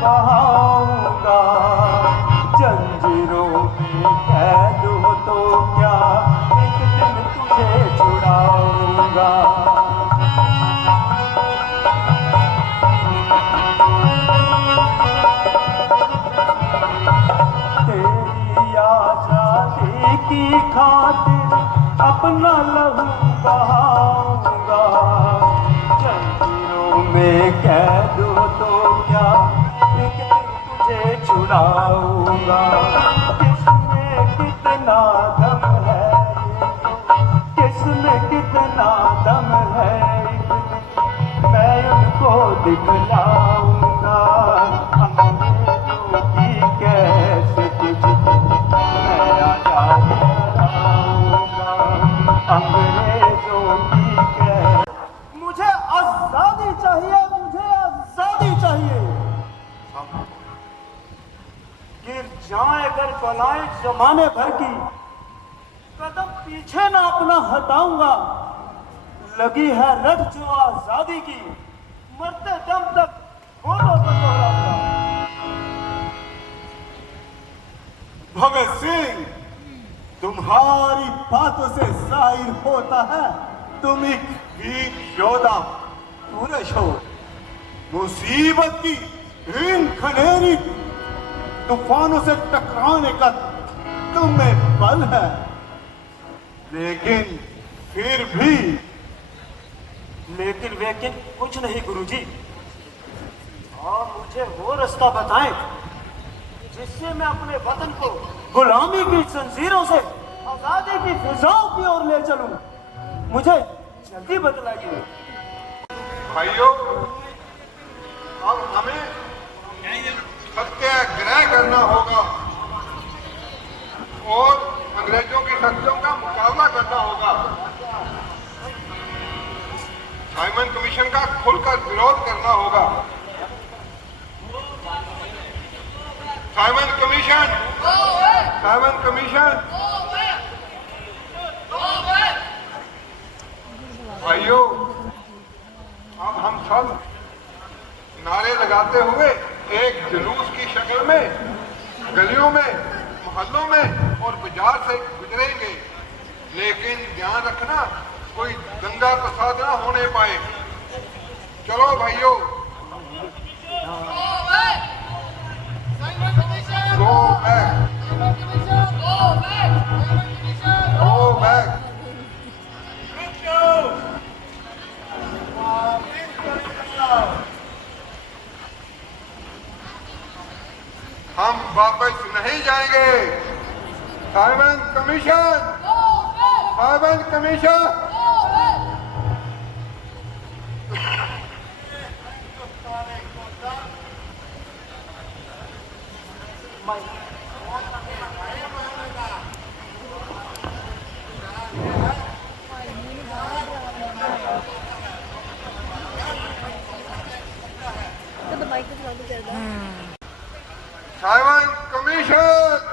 बहाऊंगा, जंजीरों में कैद हो तो क्या, एक दिन तुझे छुड़ाऊंगा। तेरी आजादी की खातिर अपना लहू बहाऊंगा, जंजीरों में कैद हो तो क्या, एक दिन तुझे छुड़ाऊंगा। किसमें कितना दम है, किसमें कितना दम है, एक दिन मैं उनको दिखलाऊंगा। अंग्रेजों की कैसे तुझको मैं आजाद कराऊंगा, अंग्रेजों की कैसे। मुझे आजादी चाहिए, मुझे आजादी चाहिए। गिर जाए अगर बलाएं जमाने भर की, कदम पीछे ना अपना हटाऊंगा। लगी है रट जो आजादी की, मरते दम तक बोलो तो दोहराऊंगा। भगत सिंह, तुम्हारी बातों से जाहिर होता है तुम एक वीर योद्धा पुरुष हो। मुसीबत की इन खनेरी तूफानों से टकराने का तुम में बल है, लेकिन फिर भी लेकिन वेकिन कुछ नहीं गुरुजी। और मुझे वो रास्ता बताएं जिससे मैं अपने वतन को गुलामी की जंजीरों से आजादी की फिजाओं की ओर ले चलूं। मुझे जल्दी बतलाइए। भाइयों, अब हमें सत्याग्रह करना होगा और अंग्रेजों की शक्तियों का मुकाबला करना होगा। साइमन कमीशन का खुलकर विरोध करना होगा। Simon Commission, Simon commission. भाइयों, अब हम सब नारे लगाते हुए एक जुलूस की शक्ल में गलियों में, मोहल्लों में और बाजार से गुजरेंगे। लेकिन ध्यान रखना कोई दंगा फसाद ना होने पाए। चलो भाइयों, गो बैक, गो बैक। हम वापस नहीं जाएंगे। Simon Commission, Simon Commission. Simon Commission,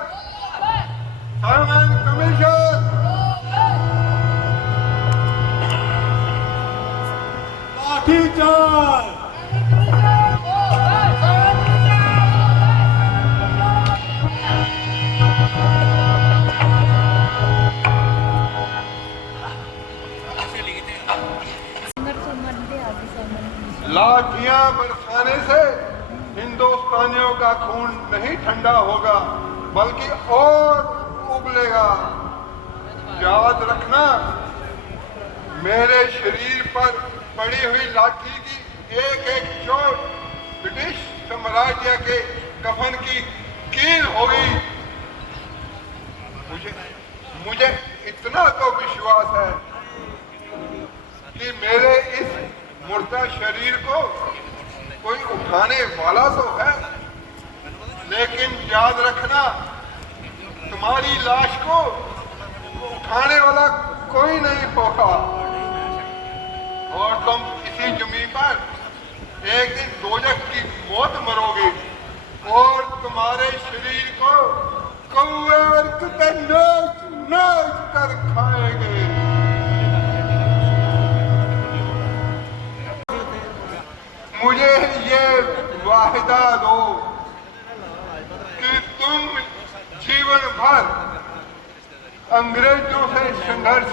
Simon Commission. Lathi charge. लाठियां बरसाने से हिंदुस्तानियों का खून नहीं ठंडा होगा, बल्कि और उबलेगा। याद रखना, मेरे शरीर पर पड़ी हुई लाठी की एक एक चोट ब्रिटिश साम्राज्य के कफन की कील होगी। मुझे इतना तो विश्वास है कि मेरे इस मुर्दा शरीर को कोई उठाने वाला तो है, लेकिन याद रखना, तुम्हारी लाश को उठाने वाला कोई नहीं होगा और तुम इसी जमीन पर एक दिन दोजख की मौत मरोगे और तुम्हारे शरीर को कौवे और कुत्ते नोच नोच कर खाएंगे। मुझे ये वायदा दो कि तुम जीवन भर अंग्रेजों से संघर्ष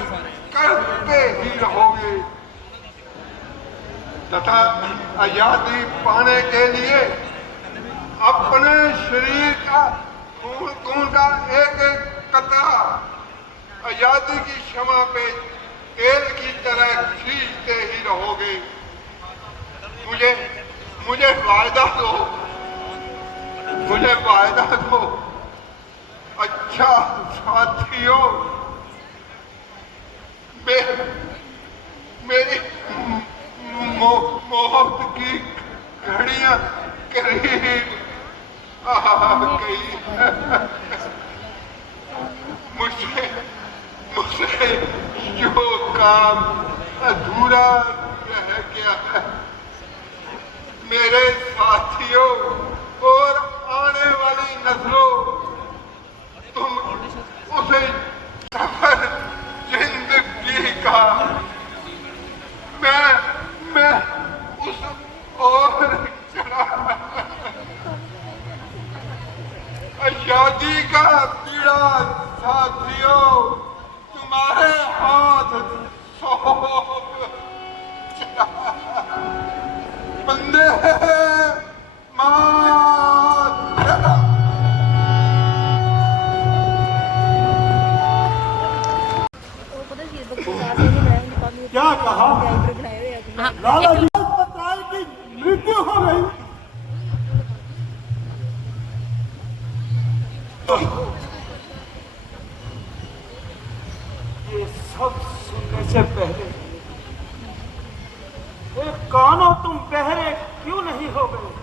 करते ही रहोगे तथा आजादी पाने के लिए अपने शरीर का खून का एक एक कतरा आजादी की क्षमा पे तेल की तरह खींचते ही रहोगे। मुझे वायदा दो, मुझे वायदा दो। अच्छा साथियों, मेरी मौत की घड़ियां करीब आ गई है। मुझसे जो काम अधूरा रह गया है, मेरे साथियों और आने वाली नस्लों, तुम उसे सफर जिंदगी का मैं उस और चला आजादी का पीड़ा साथियों तुम्हारे हाथ सौंप चला। बंदे मातरम। क्या कहा? लाला जी बताए कि मृत्यु हो गई। ये सब सुनने से पहले कानों तुम बहरे क्यों नहीं हो गए?